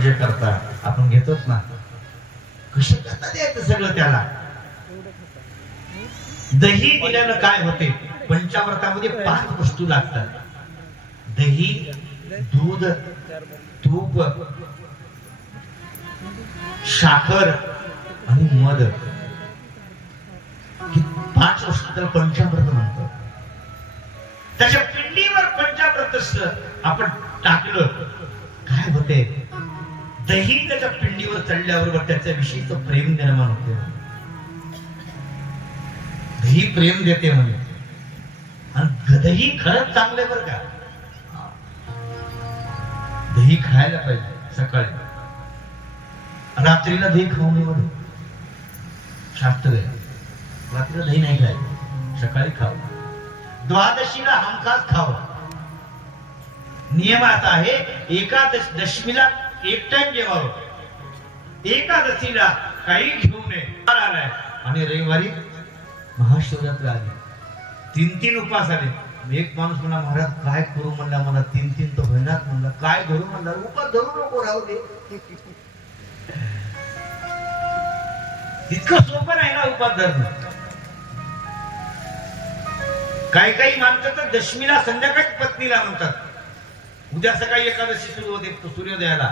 पूजा करता आपण घेतोच ना, कसं करता द्यायचं सगळं त्याला. दही दिल्यानं काय होते, पंचामृतामध्ये 5 वस्तू लागतात. दही, दूध, तूप, साखर आणि मध. ही 5 वस्तू त्याला पंचामृत म्हणतात. त्याच्या पिंडीवर पंचामृत आपण टाकलं काय होते, दही त्याच्या पिंडीवर चढल्याबरोबर त्याच्याविषयीचं प्रेम निर्माण होते. दही प्रेम देते म्हणे. आणि दही खरंच चांगले बरं का. दही खायला पाहिजे सकाळी. रात्रीला दही खाऊ नये बरं, शास्त्र आहे. रात्रीला दही नाही खायचं, सकाळी खावं. द्वादशीला हमखास खावं. नियम असा आहे, दशमीला एक टाइम जेवावं, एकादशीला काही घेऊ नये. आणि रविवारी महाशिवरात्री आली, 3 उपवास आले. एक माणूस म्हणला, महाराज काय करू म्हणला, मला 3 तर होईनाच म्हणला. काय धरू म्हणला, उपवास धरू नको, राहू दे. इतकं सोपं नाही ना उपवास धरणं. काही माणसं तर दशमीला संध्याकाळी पत्नीला म्हणतात, उद्या सकाळी एकादशी सुरू होते सूर्योदयाला,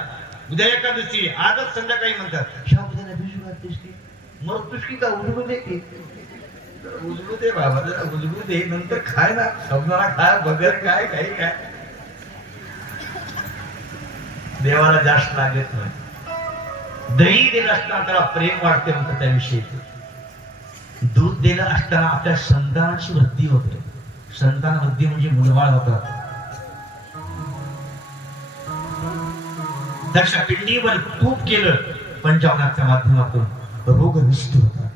उद्या एकादशी, आजच संध्याकाळी म्हणतात. मरतोस की का, उजळू दे की, उजळू दे बाबा, उजळू दे, नंतर खाय ना, स्वप्नाला खाय, बगर काय काही काय. देवाला जास्त लागत नाही. दही दिलं असताना त्याला प्रेम वाढते म्हणतात त्याविषयी. दूध दिलं असताना आपल्या संतानाची वृद्धी होते. संतान वृद्धी म्हणजे मुलबाळ होतात. त्याच्या पिंडीवर तूप केलं पंचामृताच्या माध्यमातून, रोग नष्ट होतात.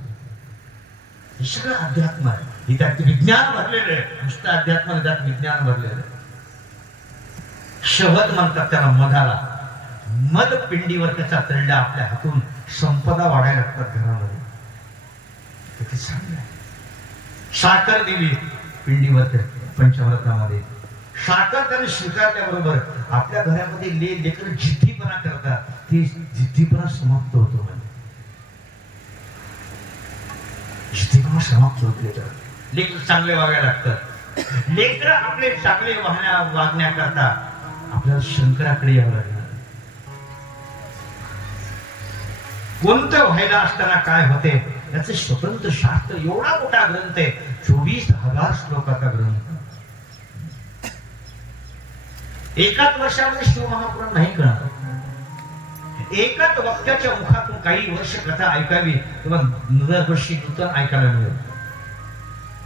हे सगळं अध्यात्म आहे. त्यात विज्ञान भरलेलं आहे. नुसतं अध्यात्म, त्यात विज्ञान भरलेलं आहे. शहद म्हणतात त्याला, मधाला. मध पिंडीवर त्याचा तळला आपल्या हातून संपदा वाढायला लागतात घरामध्ये. साखर दिली पिंडीवर पंचामृतामध्ये. साखर त्याने स्वीकारल्याबरोबर आपल्या घरामध्ये लेकर जिद्दीपणा करतात, ती जिद्दीपणा समाप्त होतो. जिद्दीपणा समाप्त होते. लेकर चांगले वागायला लागतात. लेकर आपले चांगले वागण्याकरता आपल्याला शंकराकडे यावं लागणार. कोणतं व्हायला असताना काय होते याचे स्वतंत्र शास्त्र, एवढा मोठा ग्रंथ आहे, 24,000 श्लोकाचा ग्रंथ. एकाच वर्षामध्ये शिवमहापुराण नाही कळणार. एकाच वक्त्याच्या मुखातून काही वर्ष कथा ऐकावी किंवा दरवर्षी नूतन ऐकायला मिळेल.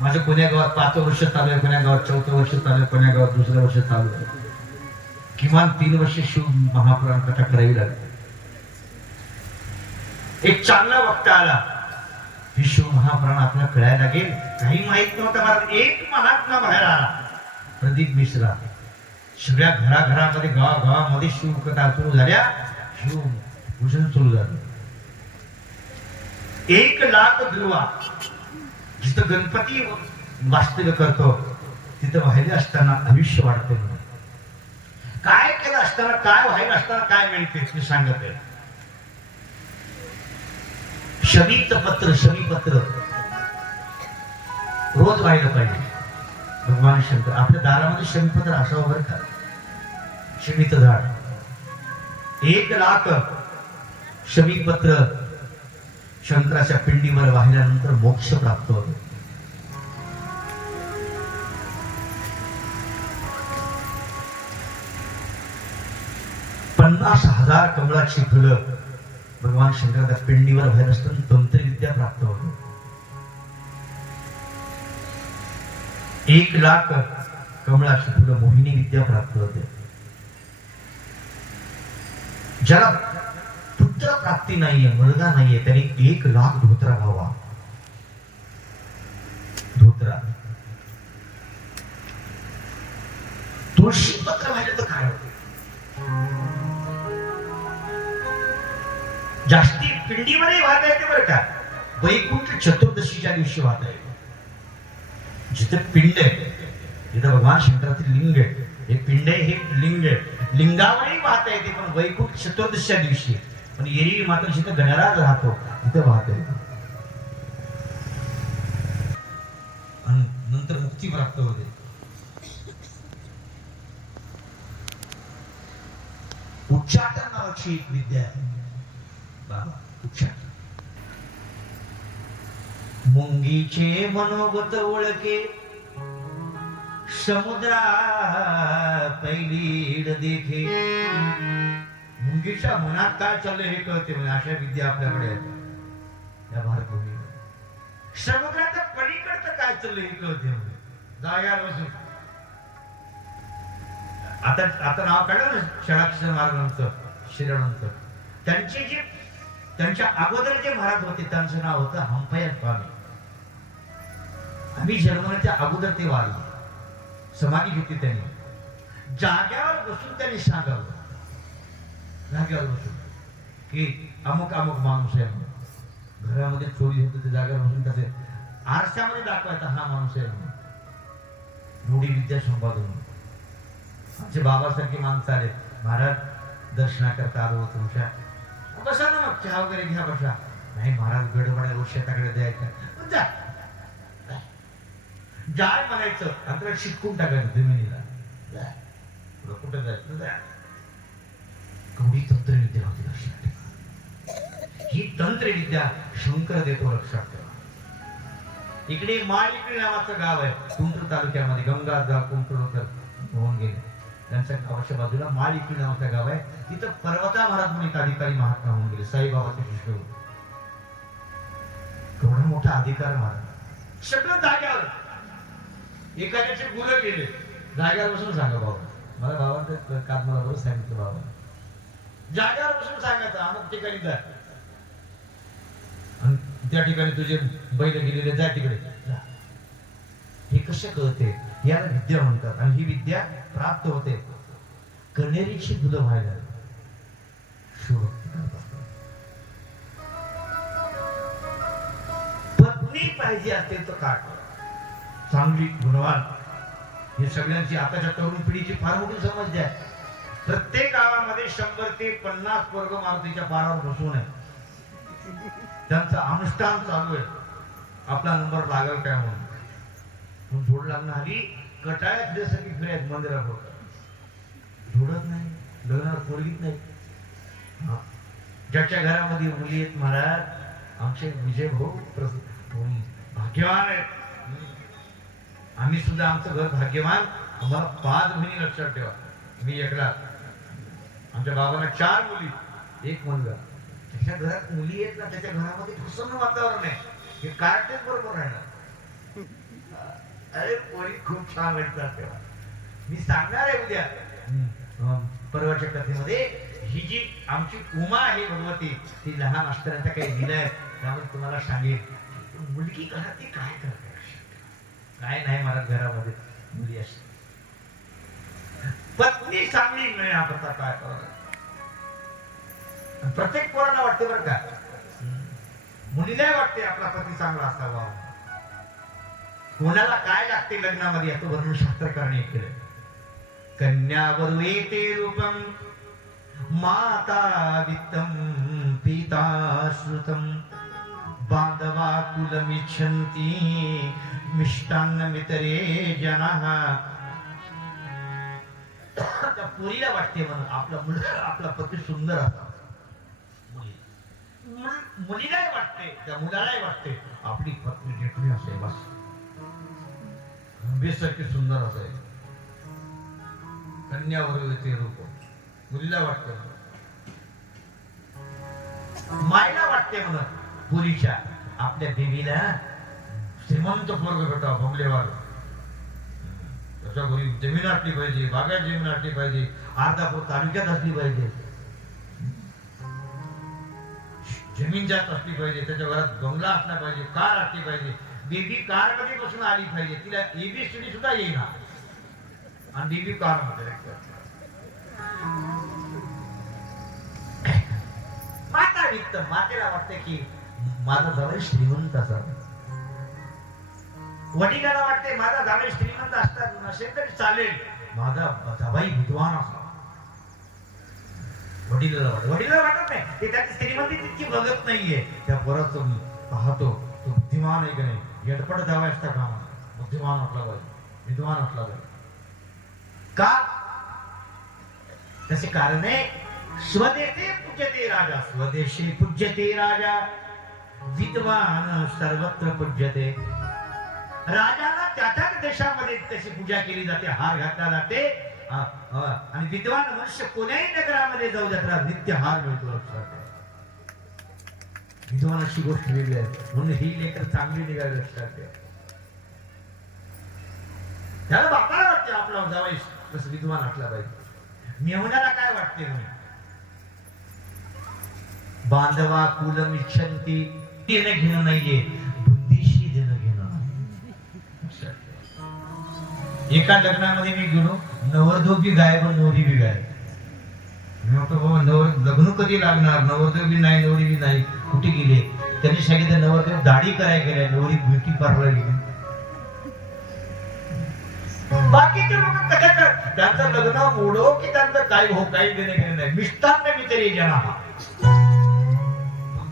माझं कोण्या गावात 5वं वर्ष चालू आहे, कोण्या गावात 4थं वर्ष चालू आहे, कोण्या गावात 2रं वर्ष चालू आहे. किमान 3 वर्ष शिव महापुराण कथा करावी लागेल. एक चांगला वक्ता आला, हे शिव महापुराण आपल्याला कळायला लागेल. काही माहित नव्हतं मला. एक महात्मा बाहेर आला, प्रदीप मिश्रा. सगळ्या घराघरामध्ये गावागावामध्ये शिवकथा सुरू झाल्या, शिवभूषण सुरू झालं. 1 लाख दुर्वा जिथं गणपती वास्तव्य करतो तिथं व्हायला असताना आयुष्य वाढते. काय केलं असताना, काय व्हायला असताना काय मिळते ते सांगत आहे. शमीपत्र रोज व्हायला पाहिजे. भगवान शंकर आपल्या दारामध्ये शमीपत्र असावं बरं का. शमीचं झाड 1 लाख शमीपत्र शंकराच्या पिंडीवर वाहिल्यानंतर मोक्ष प्राप्त होतो. पन्नास 50,000 कमळाची फुलं भगवान शंकराच्या पिंडीवर बाहेर असताना तंत्रविद्या प्राप्त होते. 1 लाख कमळाची फुलं मोहिनी विद्या प्राप्त होते. ज्याला पुत्र प्राप्ती नाहीये, मुलगा नाहीये, त्याने 1 लाख धोत्रा घ्यावा. धोत्रा तुळशी पत्र व्हायला तर काय होते. जास्ती पिंडीमध्ये वाहता येते बरं का. वैकुंठ चतुर्दशीच्या दिवशी वाहता येते. जिथे पिंड आहे तिथे भगवान शंकराचे लिंग आहे. हे पिंड आहे, हे लिंग आहे. लिंगावरही वाहता येते, पण वैकुंठ चतुर्दशीच्या दिवशी. पण एरवी मात्र जिथं गणराज राहतो तिथं वाहता येते. आणि नंतर मुक्ती प्राप्त होते. उच्चाटन नावाची एक विद्या आहे. उच्चाटन. मुंगीचे मनोगत ओळखे समुद्रा पैलीड देखे. मुंगीच्या मनात काय चाललंय हे कळते. म्हणजे अशा विद्या आपल्याकडे आहेत या भारतभूमीवर. समुद्राच्या पलीकडचं काय चाललंय हे कळते. म्हणजे जाग्यावर बसून आता नाव काढलं ना षडाक्षर महाराजांचं, श्रीरामांचं. त्यांच्या अगोदर जे महाराज होते त्यांचं नाव होतं हंपय्या स्वामी. आम्ही जन्मण्याच्या अगोदर ते वारले. समाधी घेतली त्यांनी. जाग्यावर बसून त्यांनी सांगावं, जाग्यावर बसून की अमुक अमुक माणूस आहे म्हणून. घरामध्ये चोरी होते ते जाग्यावर बसून त्याचे आरशामध्ये दाखवायचा हा माणूस आहे म्हणून. मोठी विद्या संपादन. आमचे बाबासारखे माणसं आले, महाराज दर्शनाकरता आलो होतो, उषा बसा ना, मग चहा वगैरे घ्या, बसा. नाही महाराज गडबड शेताकडे द्यायचं. जा जाय म्हणायचं, अंतरात शिटकून टाकायचं जमिनीला. कुठं जायचं. केवढी तंत्रविद्या होती लक्षात ठेवा. ही तंत्रविद्या शंकर देतो लक्षात ठेवा. इकडे माळिकडी नावाचं गाव आहे कुंटूर तालुक्यामध्ये. गंगाधर कुंटूरकर होऊन गेले. त्यांच्या गावाच्या बाजूला माळिकडी नावाचं गाव आहे. तिथं पर्वता महाराज म्हणून एक अधिकारी महात्मा होऊन गेले, साईबाबाचे शिष्य होते. केवढा मोठा अधिकार महाराज. सगळं जाग्यावर. एखाद्याचे गुरु गेले, जाग्यावर बसून सांगा बाबा. मला बाबांचं काल मला बरं सांगितलं बाबा. जाग्यावर बसून सांगायचं अमुक ठिकाणी जा, आणि त्या ठिकाणी तुझे बैल गेलेले जा तिकडे जा. हे कसे कळते? याला विद्या म्हणतात. आणि ही विद्या प्राप्त होते कण्हेरीची फुलं व्हायला. पत्नी पाहिजे असेल तर काय चांगली गुणवान. हे सगळ्यांची आताच्या तरुण पिढीची फार मोठी समस्या आहे. प्रत्येक गावामध्ये 100 ते 50 वर्ग मारुतीच्या पारावर बसून आहे. त्यांचं अनुष्ठान चालू आहे. आपला नंबर लागल काय म्हणून. जोड लागणं हल्ली कटाळ्यात फिरण्यासाठी फिरायत मंदिरात होत. जोडत नाही, लग्नाला पोरगीत नाही. ज्याच्या घरामध्ये मुली आहेत महाराज, आमचे विजय भाऊ भाग्यवान आहेत. आम्ही सुद्धा आमचं घर भाग्यवान. आम्हाला 5 बहिणी लक्षात ठेवा. मी एकला. आमच्या बाबांना 4 मुली, 1 मुलगा. त्याच्या घरात मुली आहेत ना, त्याच्या घरामध्ये प्रसन्न वातावरण आहे. हे कार्टेच बरोबर राहणार. अरे पोरी खूप छान वाटतात तेव्हा. मी सांगणार आहे उद्या परवाच्या कथेमध्ये. ही जी आमची उमा आहे भगवती, ती लहान असताना काही दिलंय, त्यामुळे तुम्हाला सांगेल मुलगी घरात काय करते. काय नाही महाराज, घरामध्ये मुली असते. पत्नी चांगली मिळण्याकरता काय करावं. प्रत्येक पोरांना वाटते बरं का, मुलीला वाटते आपला पती चांगला असावा. कोणाला काय लागते लग्नामध्ये याचं वर्णन शास्त्रकाराने केलं. कन्यावरू येते रूपम माता वित्तम पिता श्रुतम बांधवा कुलमिच्छन्ति मिष्टान्न मितरे जनाः. त्या पुरीला वाटते म्हणून आपला मुलगा आपला पती सुंदर असावा. मुलीलाही वाटते, त्या मुलालाही वाटते आपली पत्नी जितली असेल बस बेसारखी सुंदर असेल. कन्यावर येते रूप. मुलीला वाटते, मायला वाटते म्हणून पुरीच्या आपल्या देवीला श्रीमंत पोरग भेटावं, बंगलेवार. त्याच्या घरी जमीन असली पाहिजे, बागायत जमीन असली पाहिजे, अर्धापूर तालुक्यात असली पाहिजे, जमीन जास्त असली पाहिजे, त्याच्या घरात बंगला असला पाहिजे, कार असली पाहिजे. बेबी कार मध्ये बसून आली पाहिजे, तिला एबीसीडी सुद्धा येईना, आणि बेबी कार मध्ये. माता वित्त, मातेला वाटते की माझा जावई श्रीमंत असावा. वडिलाला वाटते माझा जावई श्रीमंत असतात नसेल तरी चालेल, माझा जावई विद्वान असावा. वडिलाला वाटत नाही ते त्याची श्रीमंती तितकी बघत नाहीये त्या पोराचं पाहतो तो बुद्धिमान आहे की नाही येडपट जावा असता कामा बुद्धिमान वाटला पाहिजे विद्वान वाटला पाहिजे का त्याचे कारण आहे स्वदेशे पूज्यते राजा स्वदेशे पूज्यते राजा विद्वान सर्वत्र पूज्यते राजाला त्याच्याच देशामध्ये त्याची पूजा केली जाते हार घातला जाते आणि विद्वान मनुष्य कोण्याही नगरामध्ये जाऊ त्याला नित्य हार मिळतो लक्षात विद्वान अशी गोष्ट वेगळी आहे म्हणून ही लेकर चांगली निघाली लक्षात त्याला बापाला वाटते आपला जावाई कसं विद्वान असला पाहिजे मेहुण्याला काय वाटते म्हणे बांधवा कुलम इच्छन्ति देणं घेणं नाहीये बुद्धीशी देणं घेणं एका लग्नामध्ये मी गेलो नवरदेव बी गायब नवरी बी गायब मी म्हणतो बाबा लग्न कधी लागणार नवरदेव बी नाही नवरी बी नाही कुठे गेले त्यांनी सांगितलं नवरदेव दाढी करायला गेल्या नवरी ब्युटी पार्लर गेली बाकीचे लोक कशा त्यांचं लग्न मोडो की त्यांचं काही हो काही देणे घेणे नाही मिष्टान मी तरी येणार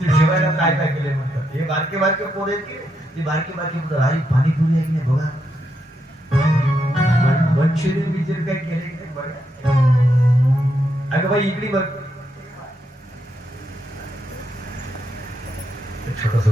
ते जेवायला काय काय केले म्हणतात हे बारके बारके पोर आहेत की ती बारकी बारकी म्हणतात आई पाणीपुरी आहे की नाही बघा मंचुरियन बिचुरियन काय केले की नाही बघा अगं बाई इकडे बघ छोटस